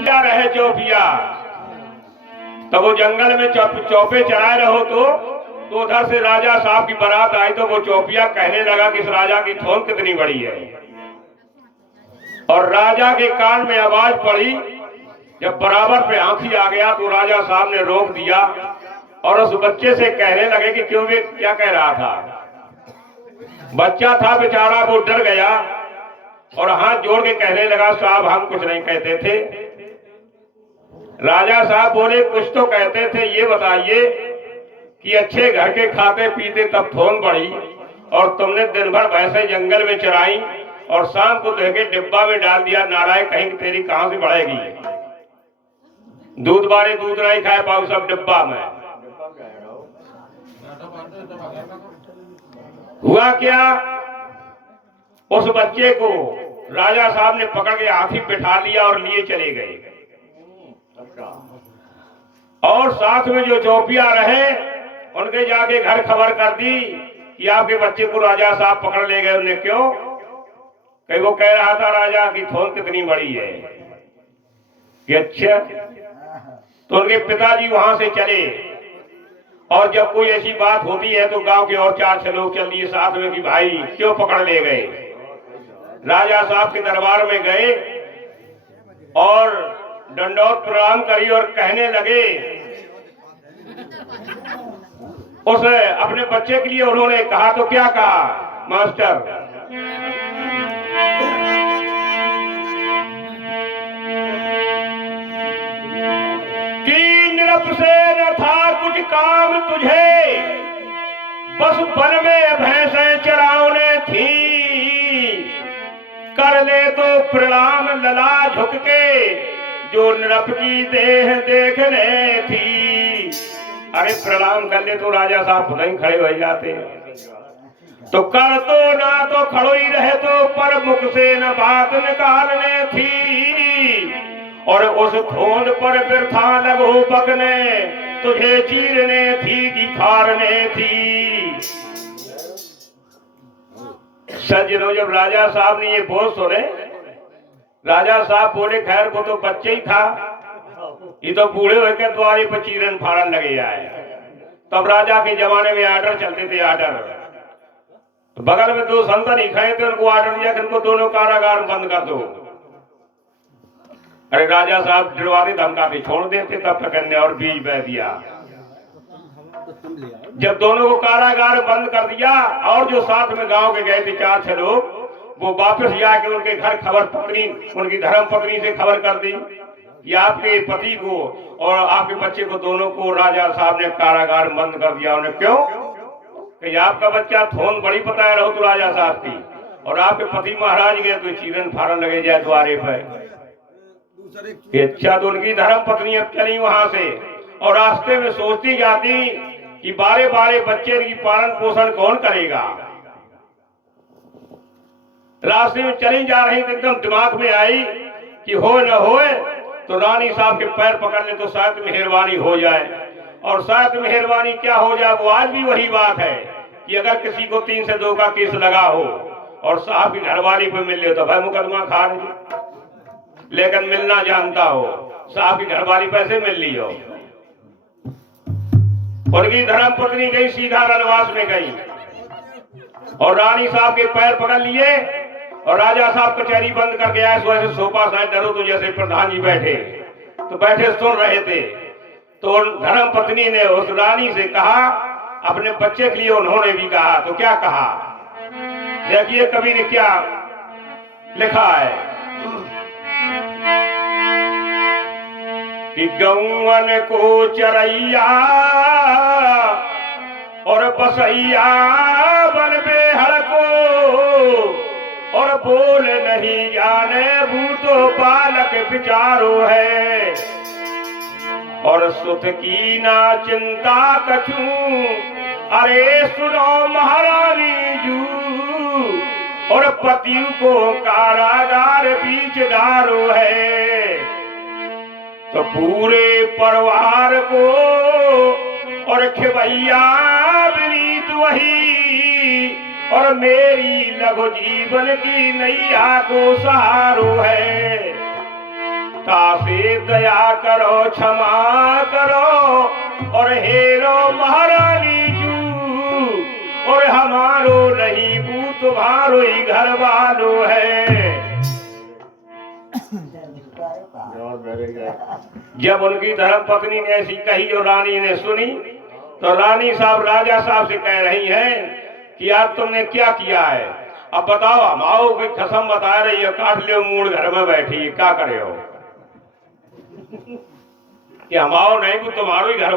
क्या रहे चौपिया, तो वो जंगल में चौपे चराए रहो तो उधर से राजा साहब की बारात आई तो वो चौपिया कहने लगा कि इस राजा की थोन कितनी बड़ी है। और राजा के कान में आवाज पड़ी, जब बराबर पे आंखी आ गया तो राजा साहब ने रोक दिया और उस बच्चे से कहने लगे कि क्यों, वे क्या कह रहा था। बच्चा था बेचारा, वो डर गया और हाथ जोड़ के कहने लगा, साहब हम कुछ नहीं कहते थे। राजा साहब बोले, कुछ तो कहते थे, ये बताइए कि अच्छे घर के खाते पीते तब थोन बढ़ी और तुमने दिन भर भैंसे जंगल में चराई और शाम को धो के डिब्बा में डाल दिया, नारायण कहीं तेरी कहां से बढ़ेगी। दूध वाले दूध नहीं खाए पाऊ, सब डिब्बा में। हुआ क्या, उस बच्चे को राजा साहब ने पकड़ के हाथी बिठा लिया और लिए चले गए। और साथ में जो चौपिया रहे उनके जाके घर खबर कर दी कि आपके बच्चे को राजा साहब पकड़ ले गए। उन्हें क्यों, कहीं वो कह रहा था राजा की थोन कितनी बड़ी है कि अच्छा। तो उनके पिताजी वहां से चले और जब कोई ऐसी बात होती है तो गांव के और 4-6 लोग चल दिए साथ में कि भाई क्यों पकड़ ले गए। राजा साहब के दरबार में गए और दंडौत प्रणाम करी और कहने लगे, उस अपने बच्चे के लिए उन्होंने कहा तो क्या कहा मास्टर, कि निरप से न था कुछ काम तुझे, बस वन में भैंसें चराने थी, कर ले तो प्रणाम लला झुक के, जो निरप की देह देखने थी। अरे प्रणाम कर ले तो राजा साहब खुद ही खड़े हो जाते हैं। तो कर तो ना तो खड़ो ही रहे तो पर मुख से न बात निकालने थी, और उस थोन पर बिरथा लगो पकने, तुझे चीरने थी कि फाड़ने थी। सज्जनों, जब राजा साहब ने ये बोल सुने, राजा साहब बोले, खैर वो तो बच्चे ही था, ये तो बूढ़े होकर द्वारे पर चीरन फाड़न लगे आए। तब राजा के जमाने में आर्डर चलते थे, आर्डर। तो बगल में 2 संत नहीं खड़े थे, उनको आर्डर दिया कि उनको दोनों कारागार बंद कर दो। अरे राजा साहब डरवाते धमकाते छोड़ देते, तब तक अन्य और बीज बह दिया। जब दोनों को कारागार बंद कर दिया और जो साथ में गांव के गए थे 4-6 लोग, वो वापस जाके उनके घर खबर पत्नी, उनकी धर्म पत्नी से खबर कर दी कि आपके पति को और आपके बच्चे को, दोनों को राजा साहब ने कारागार बंद कर दिया। उन्हें क्यों, कि आपका बच्चा थोन बड़ी बताया रहो तो राजा साहब की, और आपके पति महाराज गए तो चीरन फाड़न लगे जाए द्वारे पर। अच्छा, तो उनकी धर्म पत्नी अब चली वहां से और रास्ते में सोचती जाती कि बारे बारे बच्चे की पालन पोषण कौन करेगा। रास्ते में चली जा रही तो एकदम दिमाग में आई कि हो न होए तो रानी साहब के पैर पकड़ ले तो शायद मेहरबानी हो जाए। और शायद मेहरबानी क्या हो जाए, वो आज भी वही बात है कि अगर किसी को 3 से 2 का केस लगा हो और साहब की घरवाली पे मिल ले तो भाई मुकदमा खा रही, लेकिन मिलना जानता हो, साहब की घरवाली पैसे मिल ली हो। उनकी धर्म पत्नी गई सीधा रनवास में गई और रानी साहब के पैर पकड़ लिए और राजा साहब कचहरी बंद करके आए। वैसे सोफा साइड डरो तो जैसे प्रधान जी बैठे तो बैठे सुन रहे थे। तो धर्म पत्नी ने उस रानी से कहा, अपने बच्चे के लिए उन्होंने भी कहा, तो क्या कहा देखिए कवि ने क्या लिखा है कि गौवन को चरैया और बसैया बन बेहड़ को, और बोल नहीं जाने भूतो बालक विचारो है, और सुत की ना चिंता कछू, अरे सुनो महारानी जू, और पति को कारागार बीच डारो है। तो पूरे परिवार को और खिवैया विनीत वही, और मेरी लघु जीवन की नैया को सहारो है। तासे दया करो क्षमा करो और हेरो महारानी जू, और हमारो नहीं बू तुम्हारो ही घर वालो है। जब उनकी धर्म पत्नी ने ऐसी कही और रानी ने सुनी, तो रानी साहब राजा साहब से कह रही हैं कि आज तुमने क्या किया है, अब बताओ। हम आओ की कसम बता रही है, काट लो मूड घर में बैठी, क्या करे हो कि हम आओ नहीं तुम्हारो ही घर